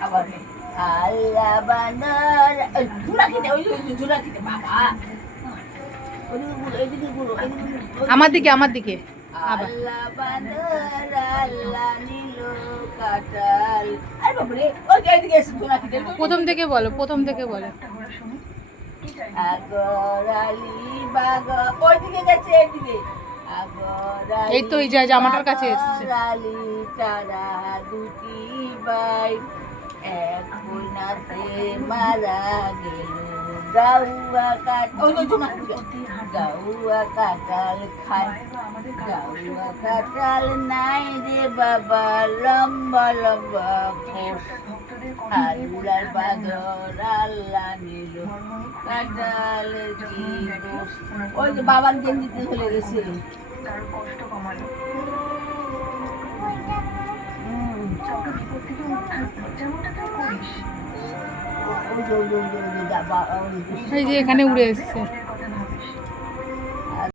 আবার আল্লাহ বান্দর ঝুলা খেতে ওই ঝুলা খেতে বাবা এদিকে গুলো আমার দিকে আবার আল্লাহ বান্দর আল্লাহ নীল কাটাল আরে বাবরে ওই এদিকে এসে ঝুলা খেতে প্রথম থেকে বলো আগরালি বাগ ওইদিকে গেছে এদিকে আগরালি এই তো এই জামাটার কাছে এসেছে আগরালি তারা দুটি ভাই এক কোনাতে মারা গেল গাউয়া কাট ওই তো গাউয়া কাটাল খায় গাউয়া কাটাল নাই রে বাবা লম্বা লম্বা কোষ আল্লাহর বাগর আল্লাহ নিল কাটাল কি দোষ ওই যে বাবার গেঞ্জিতে চলে গেছে এই যে এখানে উড়ে এসছে